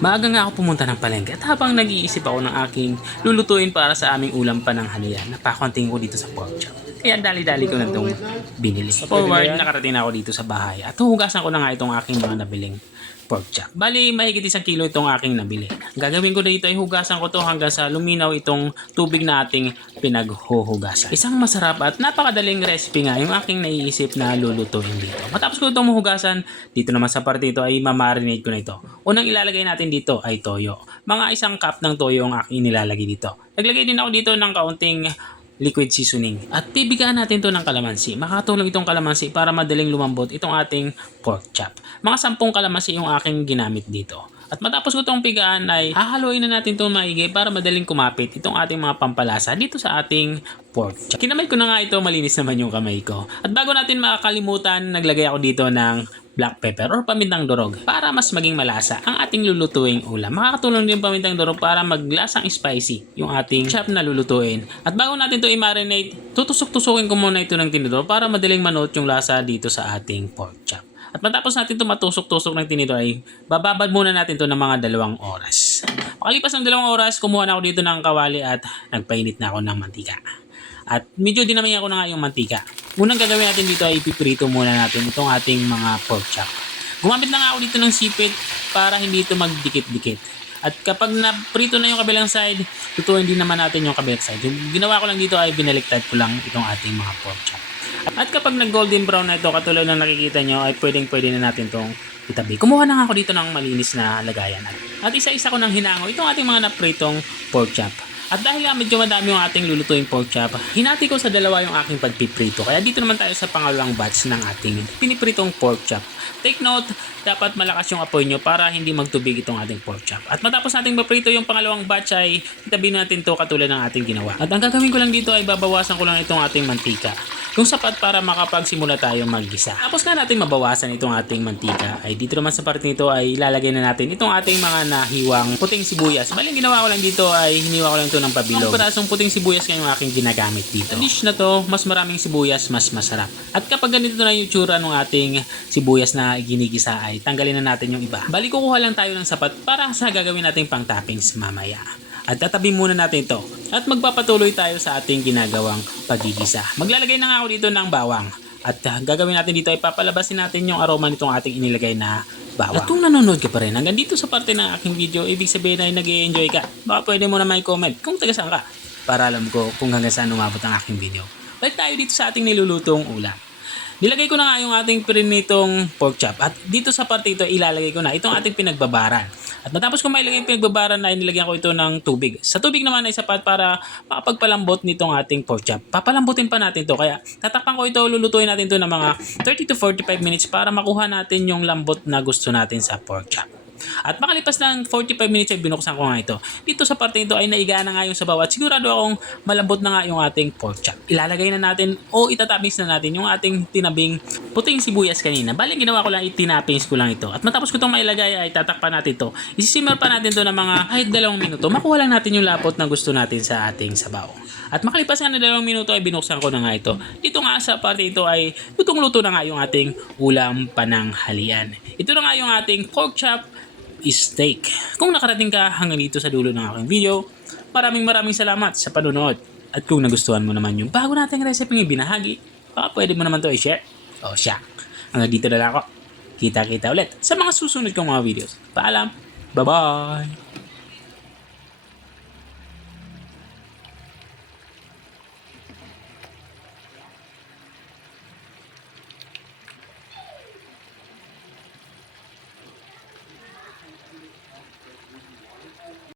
Maaga nga ako pumunta ng palengke at habang nag-iisip ako ng aking lulutuin para sa aming ulam pananghalian, napakanting ko dito sa pork chop. Kaya dali-dali ko na itong binili. Forward, nakarating na ako dito sa bahay at huhugasan ko na nga itong aking mga nabiling pork chop. Bali, mahigit isang kilo itong aking nabili. Gagawin ko dito ay hugasan ko to hanggang sa luminaw itong tubig na ating pinaghuhugasan. Isang masarap at napakadaling recipe nga yung aking naiisip na lulutuin dito. Matapos ko itong mahugasan, dito naman sa parte ito ay mamarinate ko na ito. Unang ilalagay natin dito ay toyo. Mga isang cup ng toyo ang aking nilalagay dito. Naglagay din ako dito ng kaunting liquid seasoning. At bibigyan natin to ng kalamansi. Makatulong itong kalamansi para madaling lumambot itong ating pork chop. Mga sampung kalamansi yung aking ginamit dito. At matapos ko itong pigaan ay hahaluin na natin itong maigi para madaling kumapit itong ating mga pampalasa dito sa ating pork chop. Kinamay ko na nga ito, malinis naman yung kamay ko. At bago natin makakalimutan, naglagay ako dito ng black pepper or pamintang durog para mas maging malasa ang ating lulutuing ulam. Makakatulong din pamintang durog para maglasang spicy yung ating chop na lulutuin. At bago natin ito i-marinate, tutusok-tusukin ko muna ito ng tinidor para madaling manood yung lasa dito sa ating pork chop. At matapos natin ito matusok-tusok ng tinidor ay bababad muna natin ito ng mga dalawang oras. Makalipas ng dalawang oras, kumuha na ako dito ng kawali at nagpainit na ako ng mantika. At medyo dinamay ako na nga yung mantika. Unang gagawin natin dito ay ipiprito muna natin itong ating mga pork chop. Gumamit na ako dito ng sipit para hindi ito magdikit-dikit. At kapag naprito na yung kabilang side, tutuin din naman natin yung kabilang side. Yung ginawa ko lang dito ay binaliktad ko lang itong ating mga pork chop. At kapag nag-golden brown na ito, katulad ng nakikita nyo, ay pwedeng pwede na natin itong itabi. Kumuha na ako dito ng malinis na lagayan. At, isa-isa ko nang hinango itong ating mga napritong pork chop. At dahil nga medyo madami yung ating lulutuing pork chop, hinati ko sa dalawa yung aking pagpiprito. Kaya dito naman tayo sa pangalawang batch ng ating pinipritong pork chop. Take note, dapat malakas yung apoy nyo para hindi magtubig itong ating pork chop. At matapos nating maprito yung pangalawang batch ay itabi natin to katulad ng ating ginawa. At ang gagawin ko lang dito ay babawasan ko lang itong ating mantika. Yung sapat para makapagsimula tayo maggisa. Tapos nga natin mabawasan itong ating mantika ay dito naman sa part nito ay ilalagay na natin itong ating mga nahiwang puting sibuyas. Bali ang ginawa ko lang dito ay hiniwa ko lang ito ng pabilog. Ang parasong puting sibuyas ngayon yung aking ginagamit dito. Sa dish na to, mas maraming sibuyas, mas masarap. At kapag ganito na yung tsura ng ating sibuyas na ginigisa ay tanggalin na natin yung iba. Bali kukuha lang tayo ng sapat para sa gagawin nating pang toppings mamaya. At tatabi muna natin ito. At magpapatuloy tayo sa ating ginagawang pagigisa. Maglalagay na nga ako dito ng bawang. At uh, gagawin natin dito ay papalabasin natin yung aroma nitong ating inilagay na bawang. At kung nanonood ka pa rin hanggang dito sa parte ng aking video, ibig sabihin ay nag enjoy ka. Baka pwede mo na may comment kung taga saan ka. Para alam ko kung hanggang saan umabot ang aking video. Balik tayo dito sa ating nilulutong ulam. Nilagay ko na nga yung ating prinitong pork chop. At dito sa parte ito, ilalagay ko na itong ating pinagbabaran. At matapos ko mailagay yung pinagbabaran na inilagyan ko ito ng tubig. Sa tubig naman ay sapat para makapagpalambot nitong ating pork chop. Papalambutin pa natin to Kaya tatakpan ko ito, lulutuin natin to ng mga 30 to 45 minutes para makuha natin yung lambot na gusto natin sa pork chop. At makalipas ng 45 minutes ay binuksan ko nga ito. Dito sa parte nito ay naiga na nga yung sabaw at sigurado akong malambot na nga yung ating pork chop. Ilalagay na natin o itatappings na natin yung ating tinabing puting sibuyas kanina. Bali ginawa ko lang itinapings ko lang ito. At matapos ko itong mailagay ay tatakpan natin ito. Isisimmer pa natin ito ng mga kahit dalawang minuto. Makuha lang natin yung lapot na gusto natin sa ating sabaw. At makalipas nga na dalawang minuto ay binuksan ko na nga ito. Dito nga sa parte ito ay lutong-luto na nga yung ating ulam pananghalian. Ito na nga yung ating pork chop steak. Kung nakarating ka hanggang dito sa dulo ng aking video, maraming maraming salamat sa panonood. At kung nagustuhan mo naman yung bago nating recipe ng binahagi, baka pwede mo naman to i-share. O siya. Hanggang dito na lang ako. Kita-kita ulit sa mga susunod kong mga videos. Paalam. Bye-bye!